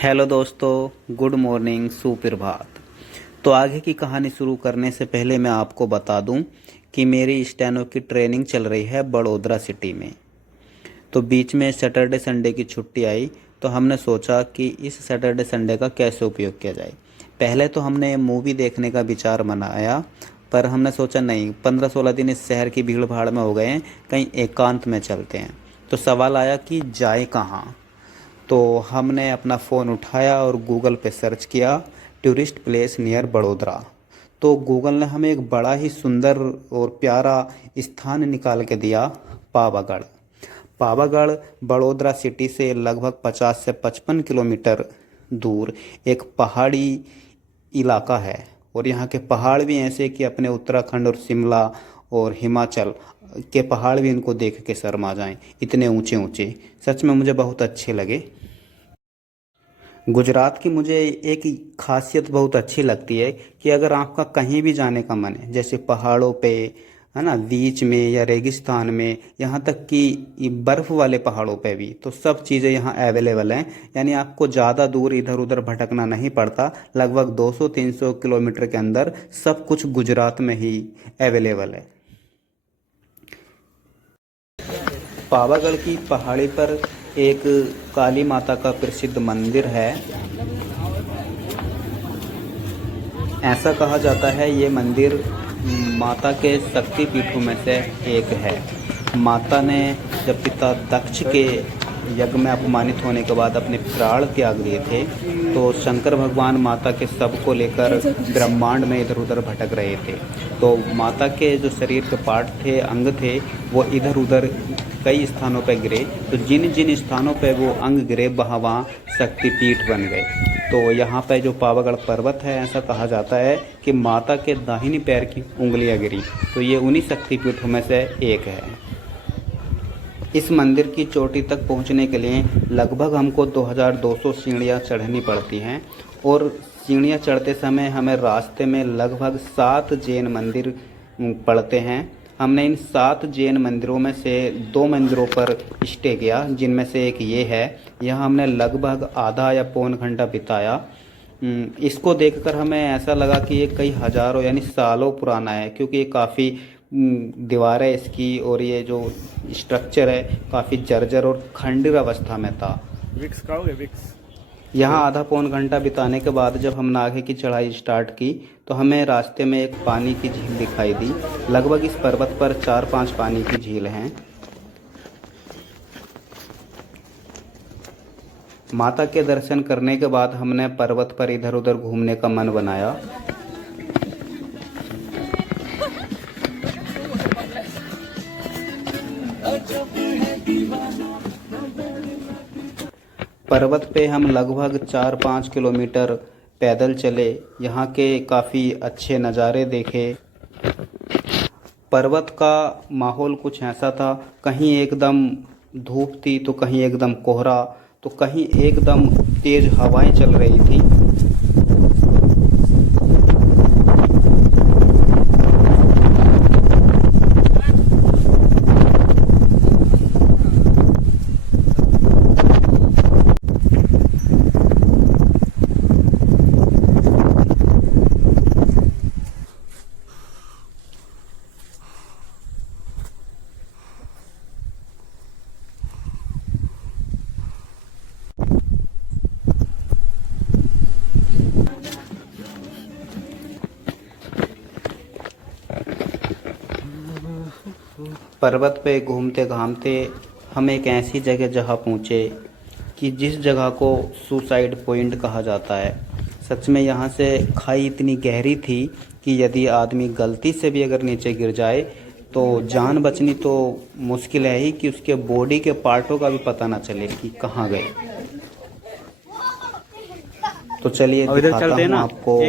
Hello दोस्तों, good morning, सुप्रभात। तो आगे की कहानी शुरू करने से पहले मैं आपको बता दूं कि मेरी स्टेनो की ट्रेनिंग चल रही है बड़ोदरा सिटी में। तो बीच में सैटरडे संडे की छुट्टी आई, तो हमने सोचा कि इस सैटरडे संडे का कैसे उपयोग किया जाए। पहले तो हमने मूवी देखने का विचार बनाया, पर हमने सोचा नहीं, 15-16 दिन इस शहर की भीड़ भाड़ में हो गए हैं, कहीं एकांत में चलते हैं। तो सवाल आया कि जाए कहाँ। तो हमने अपना फ़ोन उठाया और गूगल पे सर्च किया, टूरिस्ट प्लेस नियर बड़ोदरा। तो गूगल ने हमें एक बड़ा ही सुंदर और प्यारा स्थान निकाल के दिया, पावागढ़। पावागढ़ बड़ोदरा सिटी से लगभग 50 से 55 किलोमीटर दूर एक पहाड़ी इलाका है। और यहाँ के पहाड़ भी ऐसे कि अपने उत्तराखंड और शिमला और हिमाचल के पहाड़ भी इनको देख के शर्मा जाएं, इतने ऊंचे ऊंचे। सच में मुझे बहुत अच्छे लगे। गुजरात की मुझे एक खासियत बहुत अच्छी लगती है कि अगर आपका कहीं भी जाने का मन है, जैसे पहाड़ों पे, है ना, बीच में या रेगिस्तान में, यहाँ तक कि बर्फ़ वाले पहाड़ों पे भी, तो सब चीज़ें यहाँ अवेलेबल हैं। यानी आपको ज़्यादा दूर इधर उधर भटकना नहीं पड़ता। लगभग 200-300 किलोमीटर के अंदर सब कुछ गुजरात में ही अवेलेबल है। पावागढ़ की पहाड़ी पर एक काली माता का प्रसिद्ध मंदिर है। ऐसा कहा जाता है ये मंदिर माता के शक्ति पीठों में से एक है। माता ने जब पिता दक्ष के यज्ञ में अपमानित होने के बाद अपने प्राण त्याग दिए थे, तो शंकर भगवान माता के शव को लेकर ब्रह्मांड में इधर उधर भटक रहे थे। तो माता के जो शरीर के पार्ट थे, अंग थे, वो इधर उधर कई स्थानों पर गिरे। तो जिन जिन स्थानों पर वो अंग गिरे, वहाँ शक्तिपीठ बन गए। तो यहाँ पे जो पावागढ़ पर्वत है, ऐसा कहा जाता है कि माता के दाहिनी पैर की उंगलियां गिरी, तो ये उन्हीं शक्तिपीठों में से एक है। इस मंदिर की चोटी तक पहुँचने के लिए लगभग हमको 2200 सीढ़ियाँ चढ़नी पड़ती हैं। और सीढ़ियाँ चढ़ते समय हमें रास्ते में लगभग 7 जैन मंदिर पड़ते हैं। हमने इन 7 जैन मंदिरों में से 2 मंदिरों पर स्टे किया, जिनमें से एक ये है। यहाँ हमने लगभग आधा या पौन घंटा बिताया। इसको देखकर हमें ऐसा लगा कि ये कई हज़ारों यानी सालों पुराना है, क्योंकि ये काफ़ी दीवारें इसकी और ये जो स्ट्रक्चर है काफ़ी जर्जर और खंडर अवस्था में था। विक्स खाओगे विक्स? यहाँ आधा पौन घंटा बिताने के बाद जब हमने आगे की चढ़ाई स्टार्ट की, तो हमें रास्ते में एक पानी की झील दिखाई दी। लगभग इस पर्वत पर 4-5 पानी की झील हैं। माता के दर्शन करने के बाद हमने पर्वत पर इधर उधर घूमने का मन बनाया। पर्वत पे हम लगभग 4-5 किलोमीटर पैदल चले, यहाँ के काफ़ी अच्छे नज़ारे देखे। पर्वत का माहौल कुछ ऐसा था, कहीं एकदम धूप थी तो कहीं एकदम कोहरा, तो कहीं एकदम तेज़ हवाएं चल रही थी। पर्वत पे घूमते घामते हम एक ऐसी जगह जहाँ पहुँचे कि जिस जगह को सुसाइड पॉइंट कहा जाता है। सच में यहाँ से खाई इतनी गहरी थी कि यदि आदमी गलती से भी अगर नीचे गिर जाए तो जान बचनी तो मुश्किल है ही, कि उसके बॉडी के पार्टों का भी पता ना चले कि कहाँ गए। तो चलिए दिखाता हूँ आपको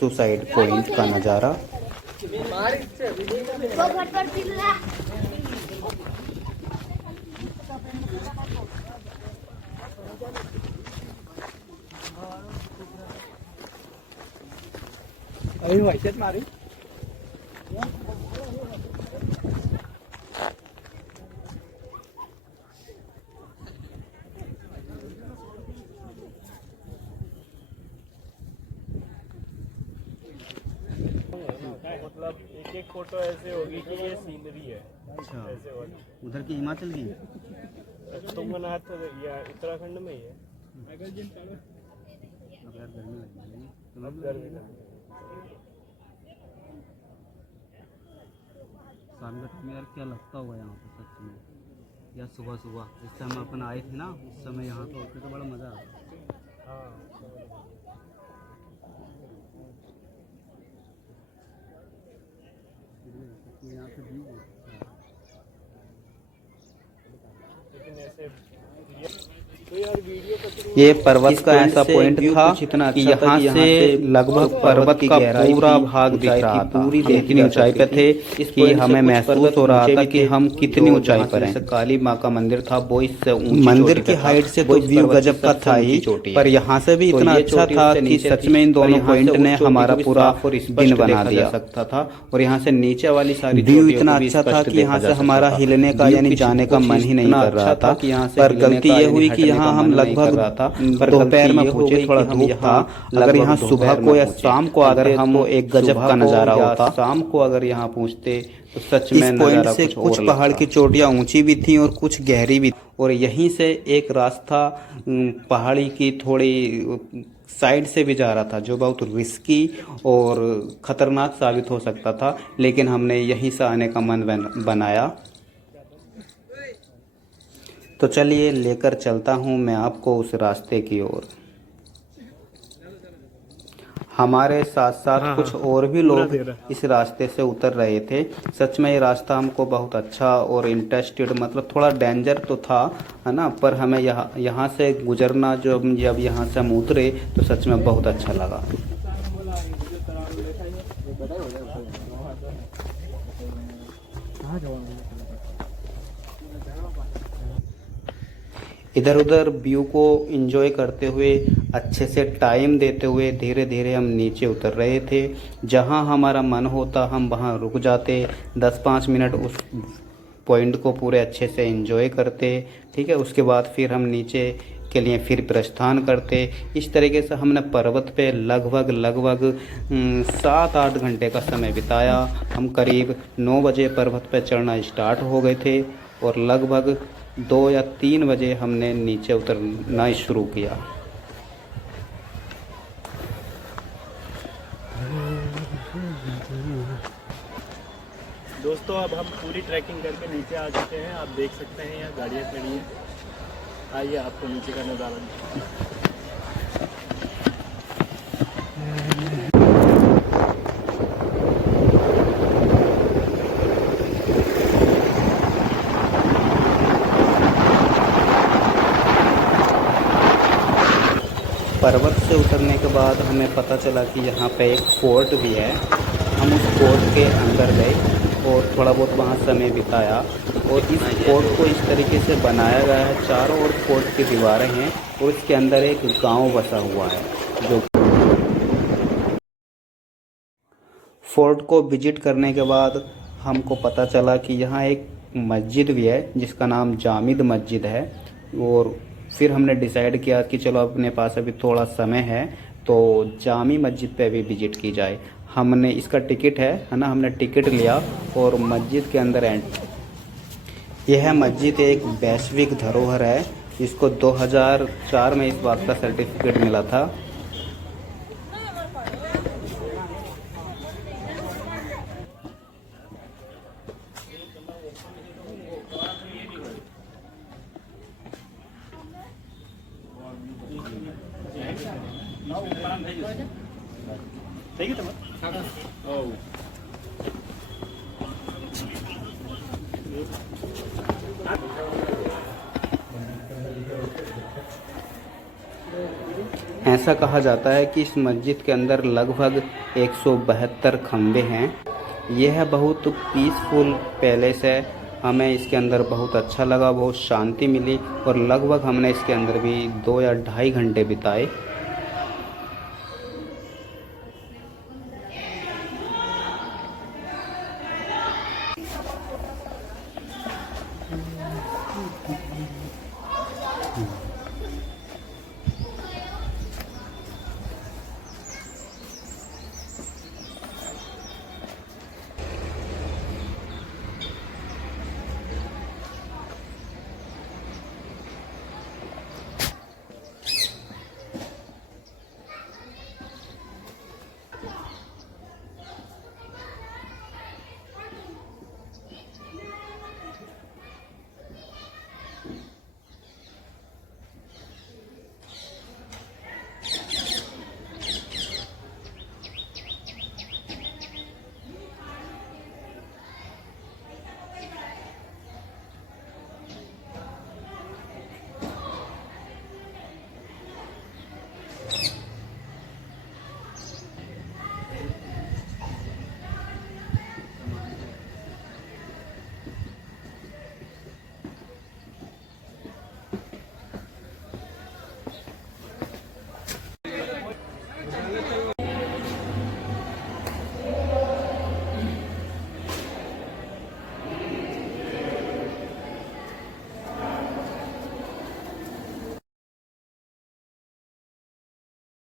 सुसाइड पॉइंट का नज़ारा। Ấy hỏi chết mà đi. एक फोटो ऐसे होगी कि ये सीनरी है। अच्छा, ऐसे वाली उधर की हिमाचल की? तुंगनाथ तो या उत्तराखंड में ही है। अब यार गर्मी लग रही है। अब गर्मी लग शाम का टाइम यार क्या लगता होगा यहाँ पे सच में, या सुबह सुबह जिस टाइम अपन आए थे ना उस समय यहाँ पे होते तो बड़ा मज़ा आता। हाँ यहाँ पे व्यू लेकिन ऐसे तो यार वीडियो ये पर्वत का ऐसा पॉइंट था कि यहाँ से लगभग पर्वत का पूरा भाग दिख रहा था। हम इतनी ऊंचाई पे थे कि हमें महसूस हो रहा था कि हम कितनी ऊंचाई पर हैं। काली माँ का मंदिर था वो इससे ऊंची, मंदिर की हाइट से तो व्यू गजब का था ही, पर यहाँ से भी इतना अच्छा था कि सच में इन दोनों पॉइंट ने हमारा पूरा दिन बना दिया सकता था। और यहाँ से नीचे वाली सारी व्यू इतना अच्छा था कि यहाँ से हमारा हिलने का यानी जाने का मन ही नहीं कर रहा था। पर गलती ये हुई कि यहाँ हम लगभग दोपहर में पहुंचे, थोड़ा धूप था। अगर यहाँ सुबह को या शाम को अगर हम एक गजब का नज़ारा होता, शाम को अगर यहाँ पहुंचते तो सच में इस पॉइंट से कुछ पहाड़ की चोटियाँ ऊंची भी थी और कुछ गहरी भी, और यहीं से एक रास्ता पहाड़ी की थोड़ी साइड से भी जा रहा था जो बहुत रिस्की और ख़तरनाक साबित हो सकता था, लेकिन हमने यहीं से आने का मन बनाया। तो चलिए लेकर चलता हूँ मैं आपको उस रास्ते की ओर। हमारे साथ साथ कुछ और भी लोग इस रास्ते से उतर रहे थे। सच में ये रास्ता हमको बहुत अच्छा और इंटरेस्टेड, मतलब थोड़ा डेंजर तो था, है ना, पर हमें यहाँ से गुजरना जब यहाँ से हम उतरे तो सच में बहुत अच्छा लगा। इधर उधर व्यू को एंजॉय करते हुए, अच्छे से टाइम देते हुए धीरे धीरे हम नीचे उतर रहे थे। जहां हमारा मन होता हम वहां रुक जाते, 10-5 मिनट उस पॉइंट को पूरे अच्छे से एंजॉय करते। ठीक है, उसके बाद फिर हम नीचे के लिए फिर प्रस्थान करते। इस तरीके से हमने पर्वत पे लगभग 7-8 घंटे का समय बिताया। हम करीब 9 बजे पर्वत पे चढ़ना स्टार्ट हो गए थे और लगभग 2 या 3 बजे हमने नीचे उतरना शुरू किया। दोस्तों अब हम पूरी ट्रैकिंग करके नीचे आ चुके हैं। आप देख सकते हैं यहाँ गाड़ियाँ खड़ी हैं। आइए आपको नीचे का नज़ारा पर्वत से उतरने के बाद हमें पता चला कि यहाँ पे एक फोर्ट भी है। हम उस फोर्ट के अंदर गए और थोड़ा बहुत वहाँ समय बिताया। और इस फोर्ट को इस तरीके से बनाया गया है, चारों ओर फोर्ट की दीवारें हैं और इसके अंदर एक गांव बसा हुआ है। जो फोर्ट को विजिट करने के बाद हमको पता चला कि यहाँ एक मस्जिद भी है जिसका नाम जामिद मस्जिद है। और फिर हमने डिसाइड किया कि चलो अपने पास अभी थोड़ा समय है तो जामी मस्जिद पे भी विजिट की जाए। हमने इसका टिकट है ना, हमने टिकट लिया और मस्जिद के अंदर यह मस्जिद एक वैश्विक धरोहर है। इसको 2004 में इस बात का सर्टिफिकेट मिला था। ऐसा कहा जाता है कि इस मस्जिद के अंदर लगभग 172 खंबे हैं। यह बहुत पीसफुल पैलेस है। हमें इसके अंदर बहुत अच्छा लगा, बहुत शांति मिली और लगभग हमने इसके अंदर भी 2 या 2.5 घंटे बिताए।